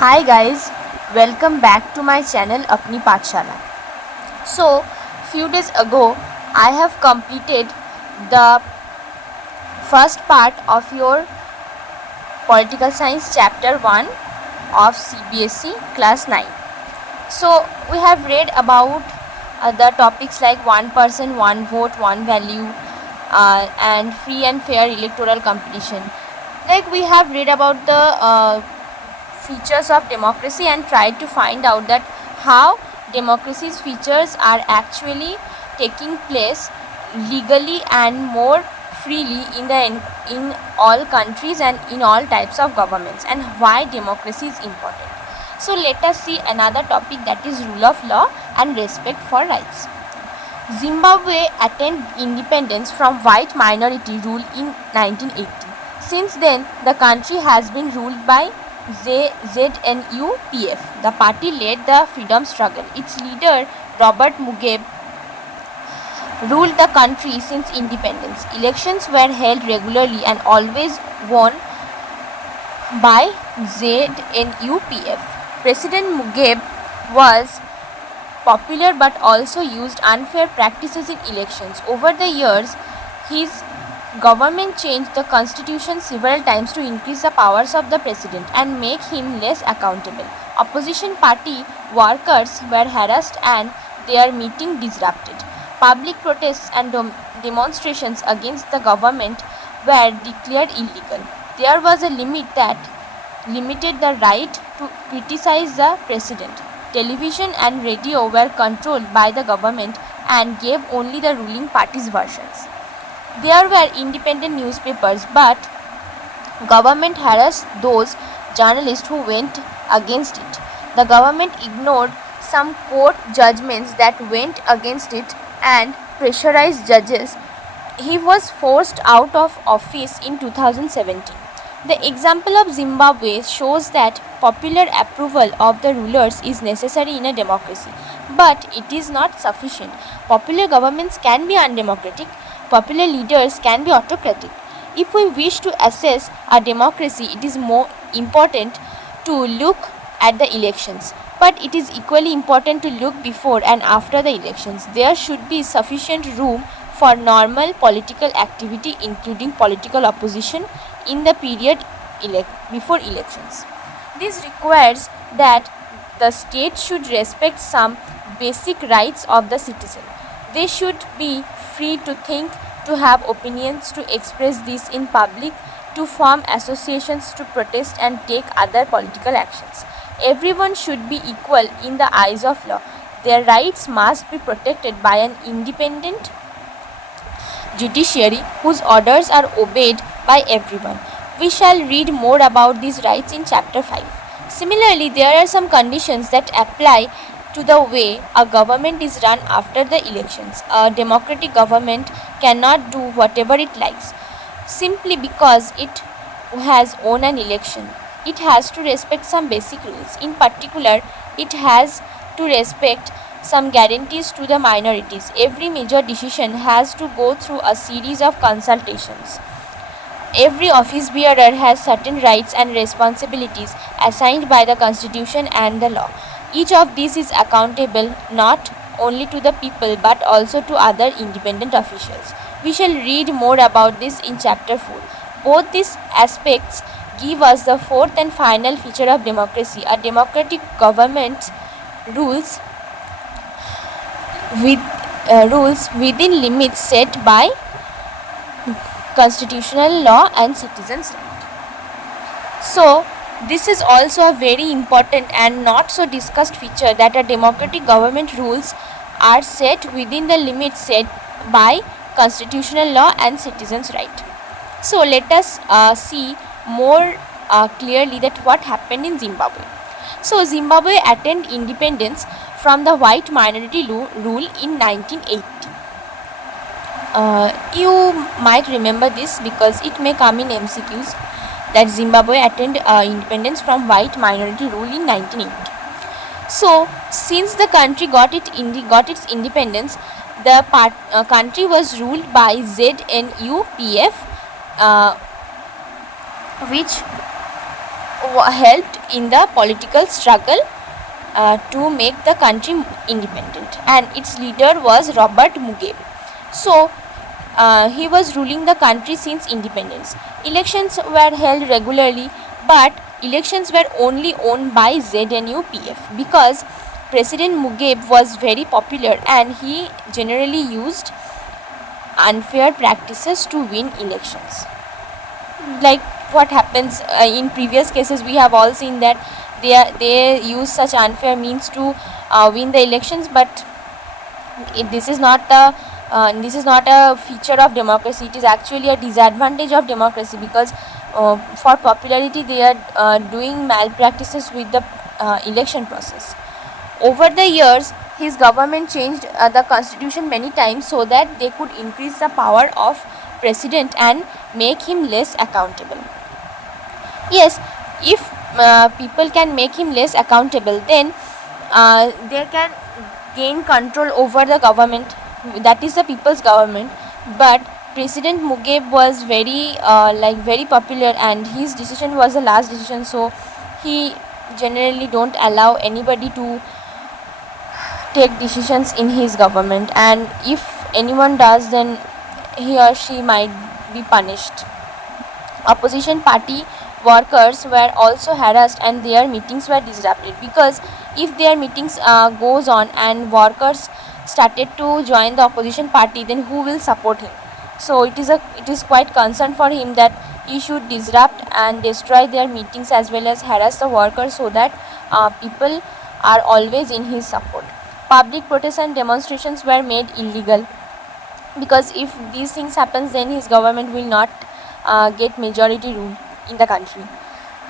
Hi guys, welcome back to my channel Apni Pathshala. So, few days ago I have completed the first part of your political science chapter 1 of Cbse class 9. So, we have read about the topics like one person, one vote, one value, and free and fair electoral competition. Like we have read about the features of democracy and tried to find out that how democracy's features are actually taking place legally and more freely in all countries and in all types of governments, and why democracy is important. So let us see another topic, that is rule of law and respect for rights. Zimbabwe attained independence from white minority rule in 1980. Since then, the country has been ruled by ZNU-PF. The party led the freedom struggle. Its leader, Robert Mugabe, ruled the country since independence. Elections were held regularly and always won by ZNU-PF. President Mugabe was popular but also used unfair practices in elections. Over the years, his government changed the constitution several times to increase the powers of the president and make him less accountable. Opposition party workers were harassed and their meeting disrupted. Public protests and demonstrations against the government were declared illegal. There was a limit that limited the right to criticize the president. Television and radio were controlled by the government and gave only the ruling party's versions. There were independent newspapers, but government harassed those journalists who went against it. The government ignored some court judgments that went against it and pressurized judges. He was forced out of office in 2017. The example of Zimbabwe shows that popular approval of the rulers is necessary in a democracy, but it is not sufficient. Popular governments can be undemocratic, popular leaders can be autocratic. If we wish to assess a democracy, it is more important to look at the elections, but it is equally important to look before and after the elections. There should be sufficient room for normal political activity, including political opposition, in the period before elections. This requires that the state should respect some basic rights of the citizen. They should be free to think, to have opinions, to express this in public, to form associations, to protest and take other political actions. Everyone should be equal in the eyes of law. Their rights must be protected by an independent judiciary whose orders are obeyed by everyone. We shall read more about these rights in chapter 5. Similarly, there are some conditions that apply to the way a government is run after the elections. A democratic government cannot do whatever it likes simply because it has won an election. It has to respect some basic rules. In particular, it has to respect some guarantees to the minorities. Every major decision has to go through a series of consultations. Every office bearer has certain rights and responsibilities assigned by the Constitution and the law. Each of these is accountable not only to the people but also to other independent officials. We shall read more about this in chapter 4. Both these aspects give us the fourth and final feature of democracy. A democratic government rules within limits set by constitutional law and citizens' right. So, this is also a very important and not so discussed feature, that a democratic government rules are set within the limits set by constitutional law and citizens' right. So, let us see more clearly that what happened in Zimbabwe. So, Zimbabwe attained independence from the white minority rule in 1980. You might remember this because it may come in MCQs, that Zimbabwe attained independence from white minority rule in 1980. So, since the country got its independence, the country was ruled by ZNU-PF, which helped in the political struggle to make the country independent, and its leader was Robert Mugabe. So he was ruling the country since independence. Elections were held regularly, but elections were only won by ZNU-PF because President Mugabe was very popular and he generally used unfair practices to win elections. Like what happens in previous cases, we have all seen that they use such unfair means to win the elections, but this is not a feature of democracy. It is actually a disadvantage of democracy because for popularity they are doing malpractices with the election process. Over the years, his government changed the constitution many times so that they could increase the power of president and make him less accountable. Yes, if people can make him less accountable, then they can gain control over the government, that is the people's government. But President Mugabe was very popular and his decision was the last decision, so he generally don't allow anybody to take decisions in his government, and if anyone does, then he or she might be punished. Opposition party workers were also harassed and their meetings were disrupted, because if their meetings goes on and workers started to join the opposition party, then who will support him? So it is quite concern for him that he should disrupt and destroy their meetings as well as harass the workers, so that people are always in his support. Public protests and demonstrations were made illegal, because if these things happens, then his government will not get majority rule in the country.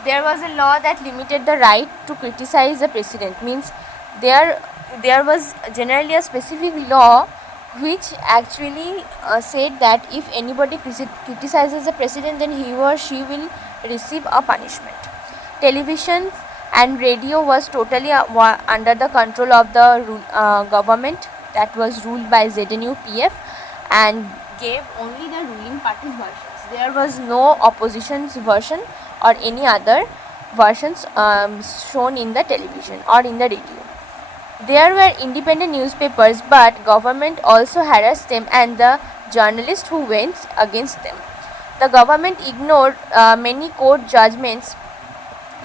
There was a law that limited the right to criticize the president. Means there was generally a specific law which actually said that if anybody criticizes the president, then he or she will receive a punishment. Television and radio was totally under the control of the government that was ruled by ZNU-PF and gave only the ruling party's versions. There was no opposition's version or any other versions shown in the television or in the radio. There were independent newspapers, but government also harassed them and the journalists who went against them. The government ignored many court judgments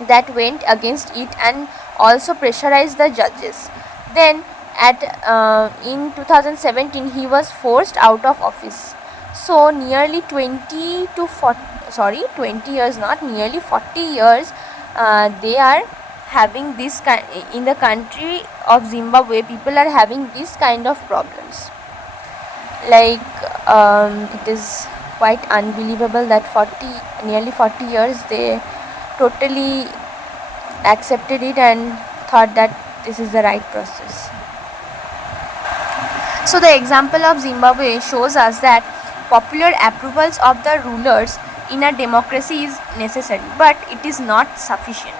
that went against it and also pressurized the judges. Then in 2017 he was forced out of office. So nearly 20 years, not nearly 40 years, they are having this in the country of Zimbabwe. People are having this kind of problems. Like it is quite unbelievable that nearly 40 years they totally accepted it and thought that this is the right process. So the example of Zimbabwe shows us that popular approvals of the rulers in a democracy is necessary, but it is not sufficient.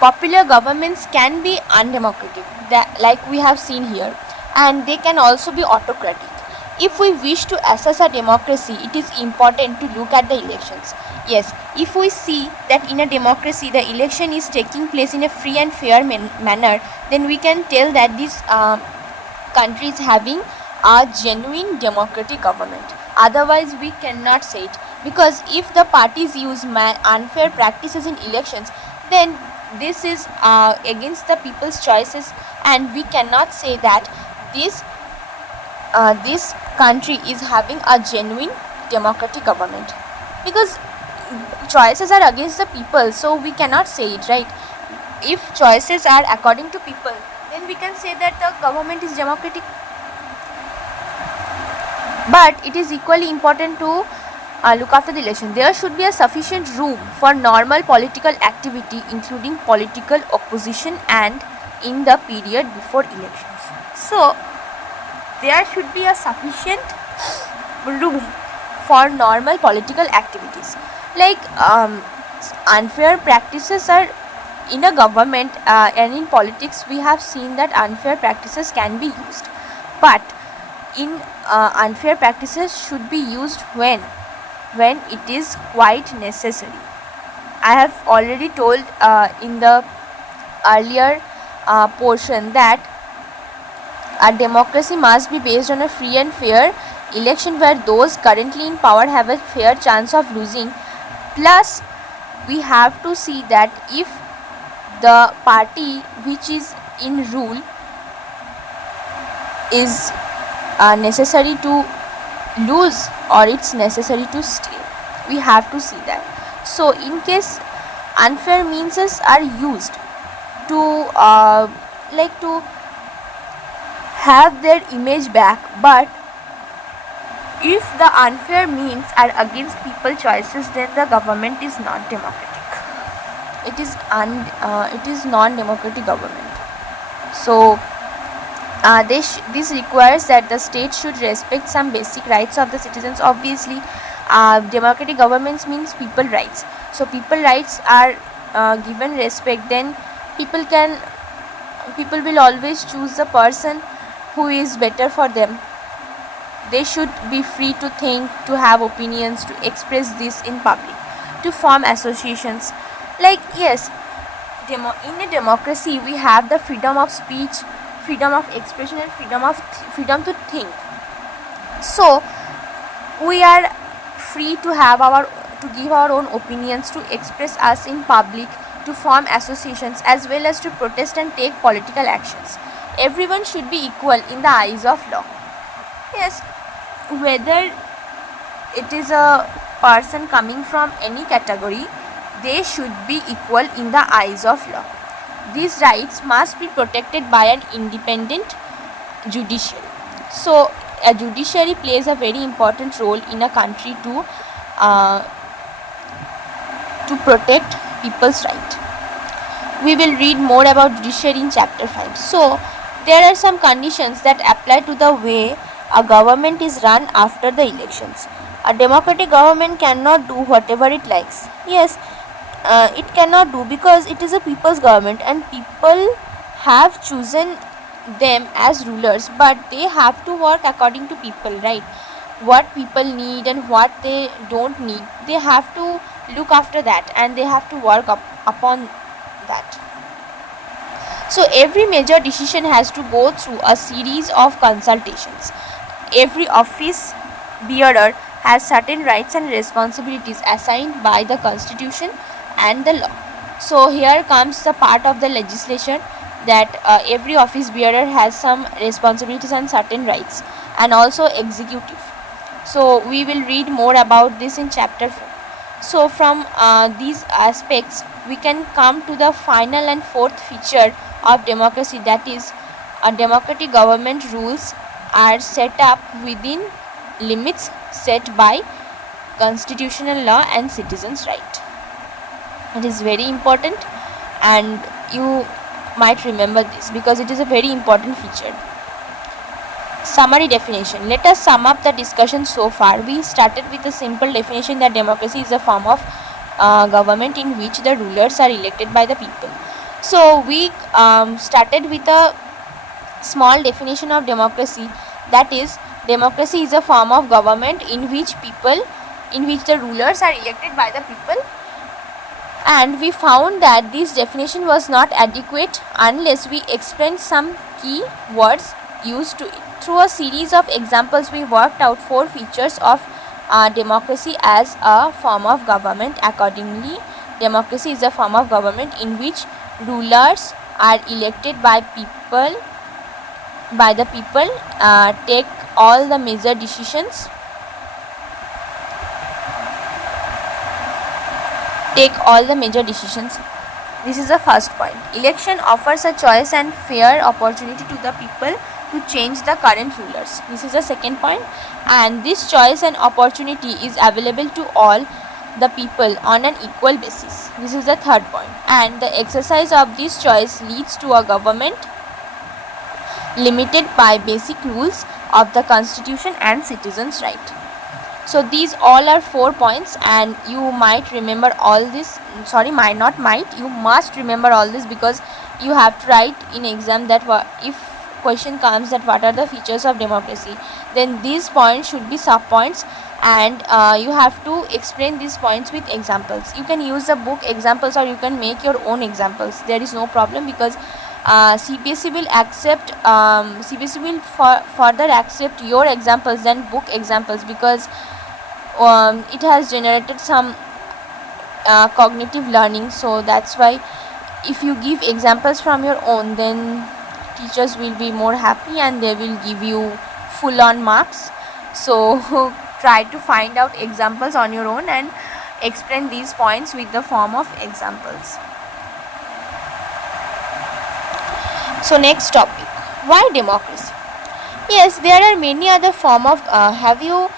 Popular governments can be undemocratic, like we have seen here, and they can also be autocratic. If we wish to assess a democracy, it is important to look at the elections. Yes, if we see that in a democracy the election is taking place in a free and fair manner, then we can tell that this country is having a genuine democratic government. Otherwise we cannot say it, because if the parties use unfair practices in elections, then this is against the people's choices, and we cannot say that this country is having a genuine democratic government, because choices are against the people, so we cannot say it, right? If choices are according to people, then we can say that the government is democratic. But it is equally important to look after the election. There should be a sufficient room for normal political activity, including political opposition and in the period before elections. So there should be a sufficient room for normal political activities. Like unfair practices are in a government and in politics, we have seen that unfair practices can be used, but in unfair practices should be used when it is quite necessary. I have already told in the earlier portion that a democracy must be based on a free and fair election where those currently in power have a fair chance of losing. Plus, we have to see that if the party which is in rule is necessary to lose or it's necessary to stay, we have to see that. So in case unfair means are used to to have their image back, but if the unfair means are against people choices, then the government is not democratic. It is non-democratic government. So this requires that the state should respect some basic rights of the citizens. Obviously, democratic governments means people rights. So people rights are given respect, then people will always choose the person who is better for them. They should be free to think, to have opinions, to express this in public, to form associations. Yes, in a democracy we have the freedom of speech, freedom of expression, and freedom to think. So we are free to give our own opinions, to express us in public, to form associations, as well as to protest and take political actions. Everyone should be equal in the eyes of law. Yes, whether it is a person coming from any category, they should be equal in the eyes of law. These rights must be protected by an independent judiciary. So a judiciary plays a very important role in a country to protect people's right. We will read more about judiciary in chapter 5. So there are some conditions that apply to the way a government is run after the elections. A democratic government cannot do whatever it likes. Yes, it cannot do, because it is a people's government and people have chosen them as rulers, but they have to work according to people, right? What people need and what they don't need, they have to look after that and they have to work upon that. So every major decision has to go through a series of consultations. Every office bearer has certain rights and responsibilities assigned by the constitution and the law. So here comes the part of the legislation that every office bearer has some responsibilities and certain rights, and also executive. So we will read more about this in chapter 4. So from these aspects we can come to the final and fourth feature of democracy, that is a democratic government rules are set up within limits set by constitutional law and citizens' right. It is very important and you might remember this because it is a very important feature. Summary definition. Let us sum up the discussion so far. We started with a simple definition that democracy is a form of government in which the rulers are elected by the people. So we started with a small definition of democracy, that is, democracy is a form of government in which the rulers are elected by the people, and we found that this definition was not adequate unless we explained some key words used to it. Through a series of examples, we worked out 4 features of democracy as a form of government. Accordingly, democracy is a form of government in which rulers are elected by the people, take all the major decisions, This is the first point. Election offers a choice and fair opportunity to the people to change the current rulers. This is the second point, and this choice and opportunity is available to all the people on an equal basis. This is the third point, and the exercise of this choice leads to a government limited by basic rules of the constitution and citizens' right. So these all are 4 points, and you might remember all this. You must remember all this, because you have to write in exam that if question comes that what are the features of democracy, then these points should be sub points, and you have to explain these points with examples. You can use the book examples or you can make your own examples. There is no problem, because CBSE will accept CBSE will further accept your examples than book examples, because it has generated some cognitive learning. So that's why if you give examples from your own, then teachers will be more happy and they will give you full on marks. So try to find out examples on your own and explain these points with the form of examples. So next topic, why democracy? Yes, there are many other form of have you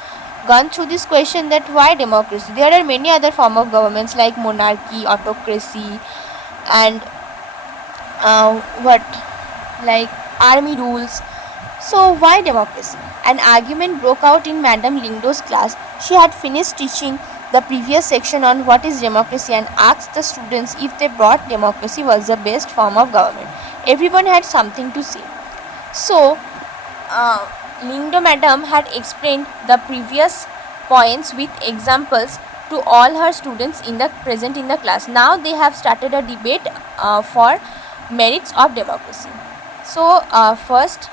gone through this question, that why democracy? There are many other form of governments like monarchy, autocracy, and what, like army rules. So why democracy? An argument broke out in Madame Lingdo's class. She had finished teaching the previous section on what is democracy and asked the students if they thought democracy was the best form of government. Everyone had something to say. So Lingdo madam had explained the previous points with examples to all her students present in the class. Now they have started a debate for merits of democracy. So first,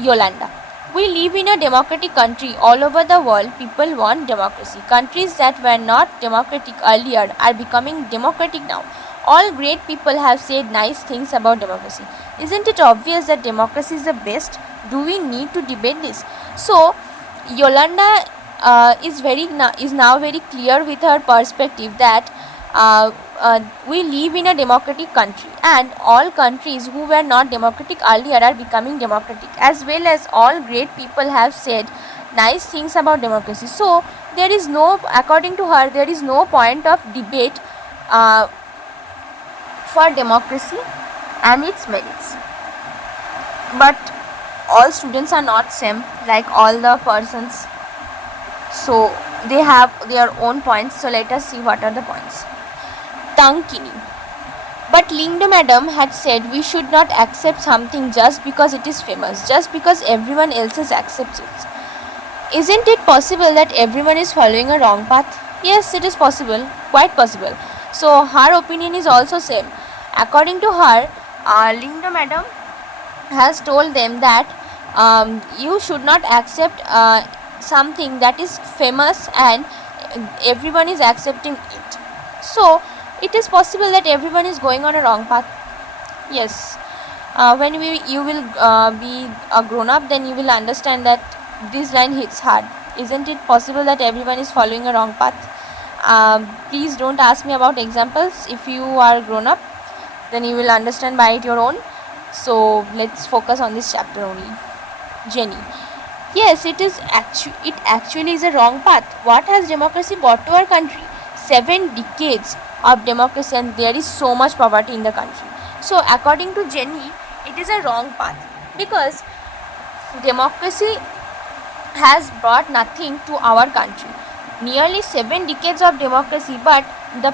Yolanda. We live in a democratic country. All over the world, people want democracy. Countries that were not democratic earlier are becoming democratic now. All great people have said nice things about democracy. Isn't it obvious that democracy is the best? Do we need to debate this? So, Yolanda is now very clear with her perspective that we live in a democratic country, and all countries who were not democratic earlier are becoming democratic, as well as all great people have said nice things about democracy. So there is no, according to her, there is no point of debate for democracy and its merits. But all students are not same, like all the persons, so they have their own points. So let us see what are the points. Tankini. But Lingdo madam had said we should not accept something just because it is famous, just because everyone else accepts it. Isn't it possible that everyone is following a wrong path? Yes, it is possible, quite possible. So her opinion is also same. According to her, Lingdo madam has told them that you should not accept something that is famous and everyone is accepting it. So it is possible that everyone is going on a wrong path. Yes, when you will be a grown up, then you will understand that this line hits hard. Isn't it possible that everyone is following a wrong path? Please don't ask me about examples. If you are grown up, then you will understand by it your own. So let's focus on this chapter only. Jenny. Yes, it actually is a wrong path. What has democracy brought to our country? 7 decades of democracy, and there is so much poverty in the country. So according to Jenny, it is a wrong path, because democracy has brought nothing to our country. Nearly 7 decades of democracy, but the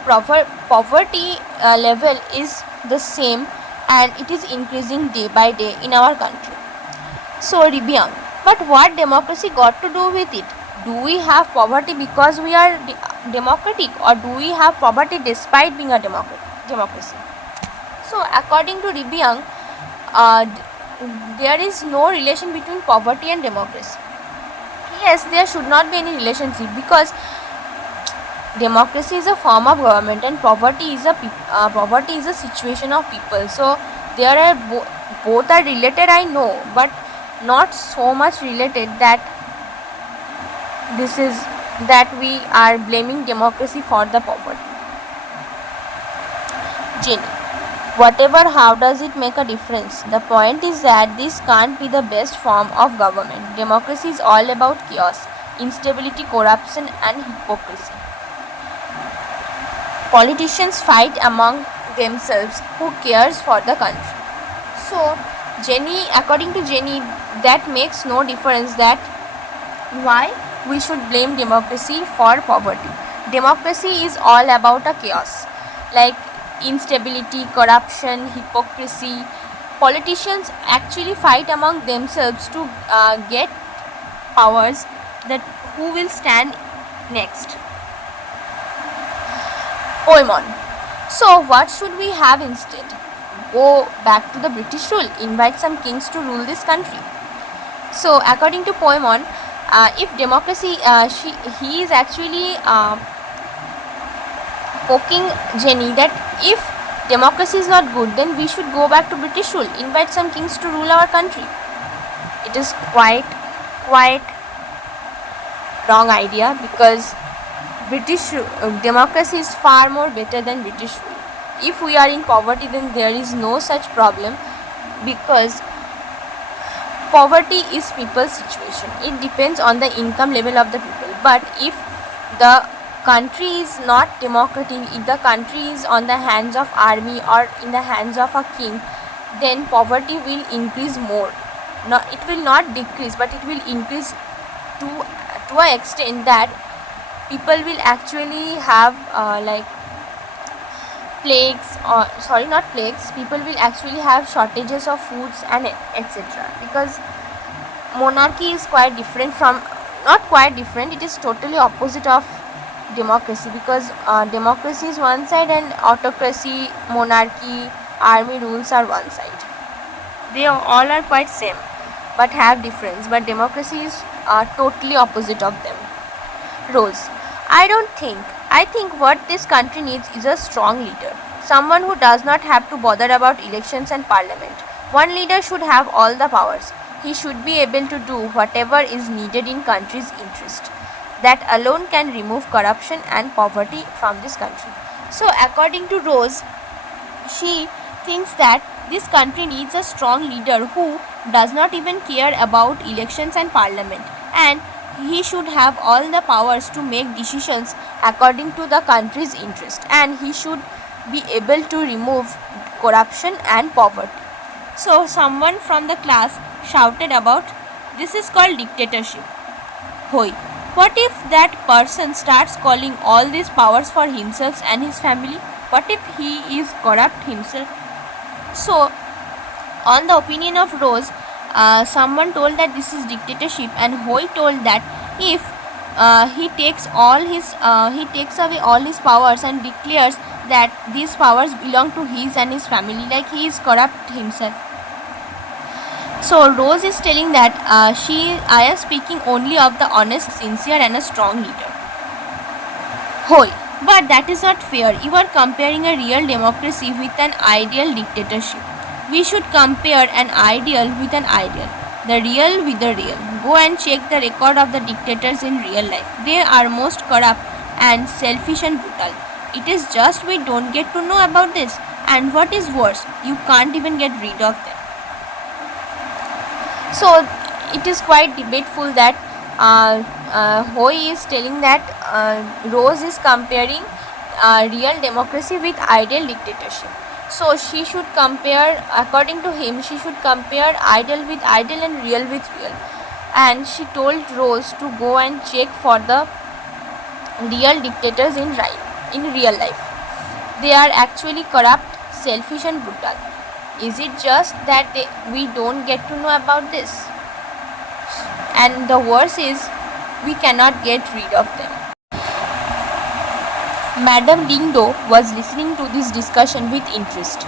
poverty level is the same, and it is increasing day by day in our country. So Ribyang, but what democracy got to do with it? Do we have poverty because we are democratic, or do we have poverty despite being a democracy? So according to Ribyang, there is no relation between poverty and democracy. Yes, there should not be any relationship, because democracy is a form of government and poverty is a situation of people. So there are both are related, I know, but not so much related that we are blaming democracy for the poverty. Jenny. Whatever, how does it make a difference? The point is that this can't be the best form of government. Democracy is all about chaos, instability, corruption, and hypocrisy. Politicians fight among themselves. Who cares for the country? So, according to Jenny, that makes no difference that why we should blame democracy for poverty. Democracy is all about a chaos, like instability, corruption, hypocrisy. Politicians actually fight among themselves to get powers, that who will stand Next, Poemon. So, what should we have instead? Go back to the British rule, invite some kings to rule this country. So, according to Poemon, if democracy, he is actually poking Jenny that if democracy is not good, then we should go back to British rule, invite some kings to rule our country. It is quite wrong idea, because British democracy is far more better than British rule. If we are in poverty, then there is no such problem, because poverty is people's situation. It depends on the income level of the people. But if the country is not democratic, if the country is on the hands of army or in the hands of a king, then poverty will increase more. No, it will not decrease, but it will increase to an extent that people will actually have plagues, or sorry, not plagues, people will actually have shortages of foods and etc. Because monarchy is quite different from, not quite different, it is totally opposite of democracy, because democracy is one side and autocracy, monarchy, army rules are one side. They all are quite same but have difference, but democracy is totally opposite of them. Rose. I think what this country needs is a strong leader. Someone who does not have to bother about elections and parliament. One leader should have all the powers. He should be able to do whatever is needed in country's interest. That alone can remove corruption and poverty from this country. So according to Rose, she thinks that this country needs a strong leader who does not even care about elections and parliament, and he should have all the powers to make decisions according to the country's interest, and he should be able to remove corruption and poverty. So someone from the class shouted about, this is called dictatorship. Hoi, what if that person starts calling all these powers for himself and his family? What if he is corrupt himself? So on the opinion of Rose, someone told that this is dictatorship, and Hoi told that if he takes away all his powers and declares that these powers belong to his and his family, like he is corrupt himself. So Rose is telling that I am speaking only of the honest, sincere and a strong leader. Hoi, but that is not fair. You are comparing a real democracy with an ideal dictatorship. We should compare an ideal with an ideal, the real with the real. Go and check the record of the dictators in real life. They are most corrupt and selfish and brutal. It is just we don't get to know about this. And what is worse, you can't even get rid of them. So it is quite debateful that Hoi is telling that Rose is comparing real democracy with ideal dictatorship. So she should compare, according to him, she should compare ideal with ideal and real with real. And she told Rose to go and check for the real dictators in real life. They are actually corrupt, selfish and brutal. Is it just that we don't get to know about this? And the worst is, we cannot get rid of them. Madame Dingdo was listening to this discussion with interest.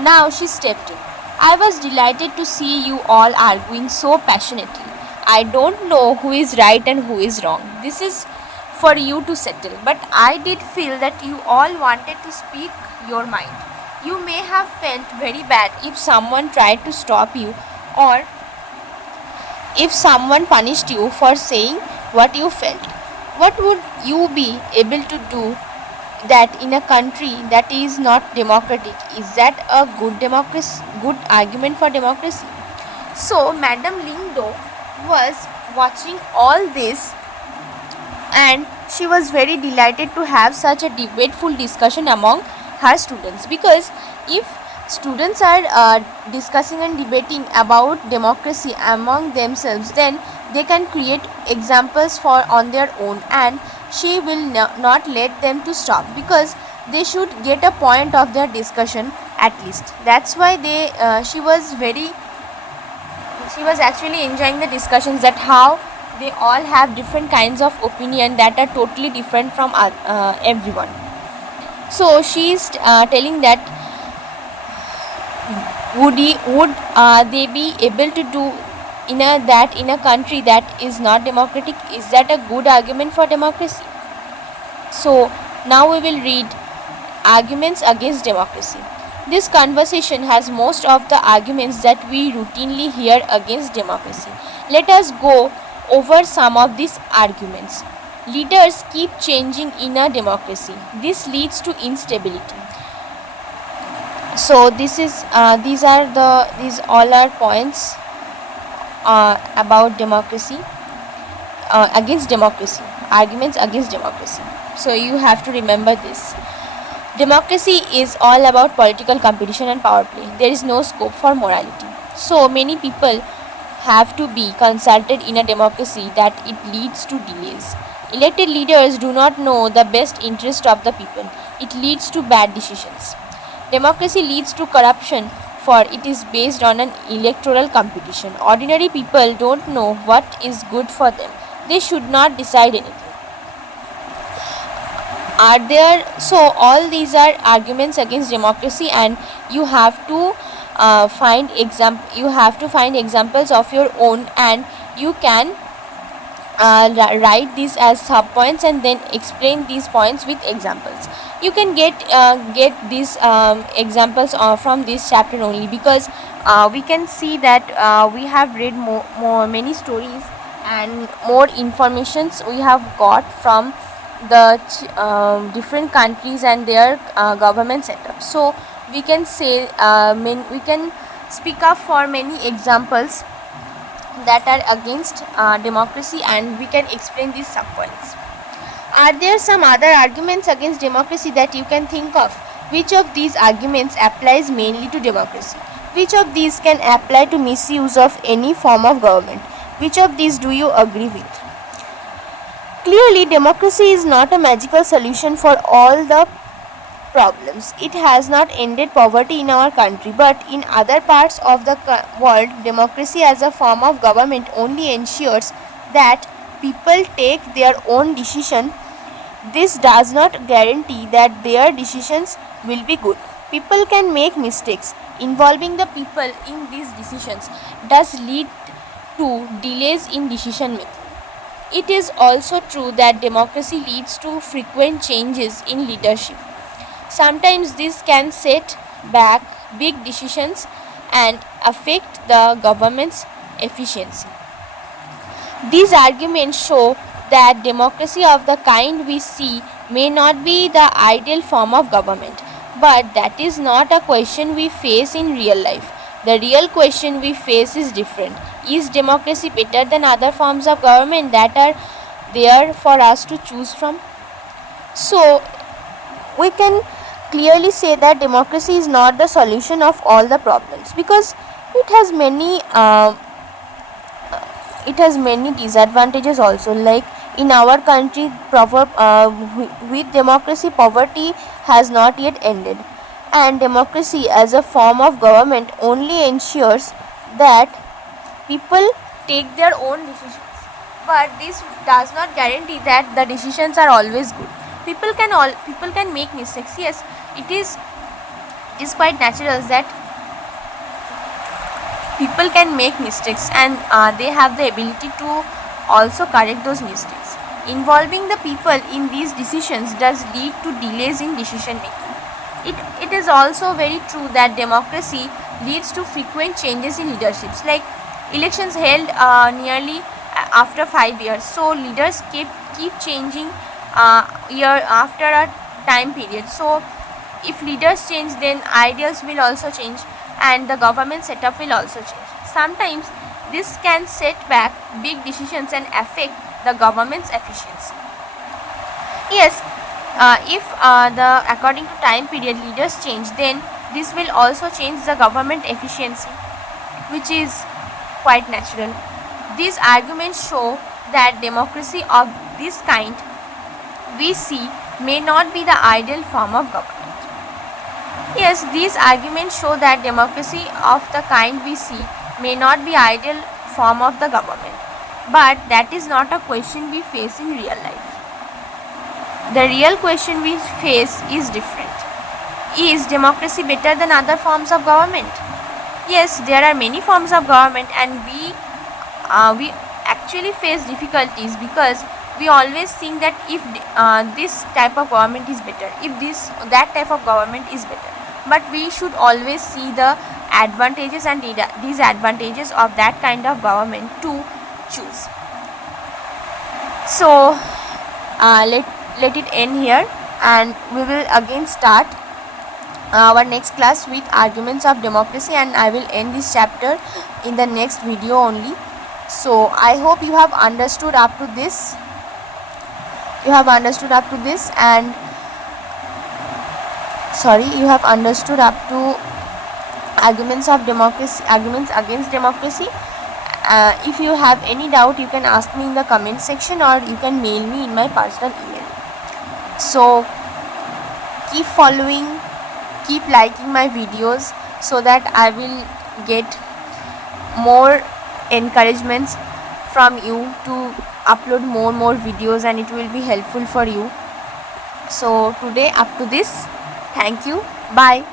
Now she stepped in. I was delighted to see you all arguing so passionately. I don't know who is right and who is wrong. This is for you to settle. But I did feel that you all wanted to speak your mind. You may have felt very bad if someone tried to stop you, or if someone punished you for saying what you felt. What would you be able to do that in a country that is not democratic? Is that a good argument for democracy? So Madame Lindo was watching all this, and she was very delighted to have such a debateful discussion among her students, because if students are discussing and debating about democracy among themselves, then they can create examples for on their own, and she will not let them to stop, because they should get a point of their discussion at least. That's why she was actually enjoying the discussions, that how they all have different kinds of opinion that are totally different from everyone. So she is telling that would they be able to do in a country that is not democratic? Is that a good argument for democracy? So now we will read arguments against democracy. This conversation has most of the arguments that we routinely hear against democracy. Let us go over some of these arguments. Leaders keep changing in a democracy. This leads to instability. So these all are points about democracy, against democracy, arguments against democracy. So you have to remember this. Democracy is all about political competition and power play. There is no scope for morality. So many people have to be consulted in a democracy that it leads to delays. Elected leaders do not know the best interest of the people. It leads to bad decisions. Democracy leads to corruption, for it is based on an electoral competition. Ordinary people don't know what is good for them. They should not decide anything. Are there So all these are arguments against democracy, and you have to find examples of your own, and you can write these as sub points and then explain these points with examples. You can get these examples from this chapter only, because we can see that we have read many stories and more informations we have got from the different countries and their government setup. So we can say we can speak up for many examples that are against democracy, and we can explain these subpoints. Are there some other arguments against democracy that you can think of? Which of these arguments applies mainly to democracy? Which of these can apply to misuse of any form of government? Which of these do you agree with? Clearly, democracy is not a magical solution for all the problems. It has not ended poverty in our country, but in other parts of the world, democracy as a form of government only ensures that people take their own decision. This does not guarantee that their decisions will be good. People can make mistakes. Involving the people in these decisions does lead to delays in decision making. It is also true that democracy leads to frequent changes in leadership. Sometimes this can set back big decisions and affect the government's efficiency. These arguments show that democracy of the kind we see may not be the ideal form of government, but that is not a question we face in real life. The real question we face is different. Is democracy better than other forms of government that are there for us to choose from? So, we can clearly say that democracy is not the solution of all the problems, because it has many disadvantages also. Like in our country, with democracy, poverty has not yet ended, and democracy as a form of government only ensures that people take their own decisions, but this does not guarantee that the decisions are always good. People can make mistakes. Yes, it is quite natural that people can make mistakes, and they have the ability to also correct those mistakes. Involving the people in these decisions does lead to delays in decision making. It is also very true that democracy leads to frequent changes in leaderships, like elections held nearly after 5 years. So leaders keep changing year after a time period. So if leaders change, then ideals will also change, and the government setup will also change. Sometimes this can set back big decisions and affect the government's efficiency. Yes, if according to time period leaders change, then this will also change the government efficiency, which is quite natural. These arguments show that democracy of this kind we see may not be the ideal form of government. Yes, these arguments show that democracy of the kind we see may not be ideal form of the government. But that is not a question we face in real life. The real question we face is different. Is democracy better than other forms of government? Yes, there are many forms of government, and we actually face difficulties because we always think that if this type of government is better, if that type of government is better. But we should always see the advantages and disadvantages of that kind of government to choose. So let it end here, and we will again start our next class with arguments of democracy, and I will end this chapter in the next video only. So I hope you have understood up to this. And you have understood up to arguments against democracy. If you have any doubt, you can ask me in the comment section, or you can mail me in my personal email. So keep following, keep liking my videos, so that I will get more encouragements from you to upload more videos, and it will be helpful for you. So today up to this. Thank you. Bye.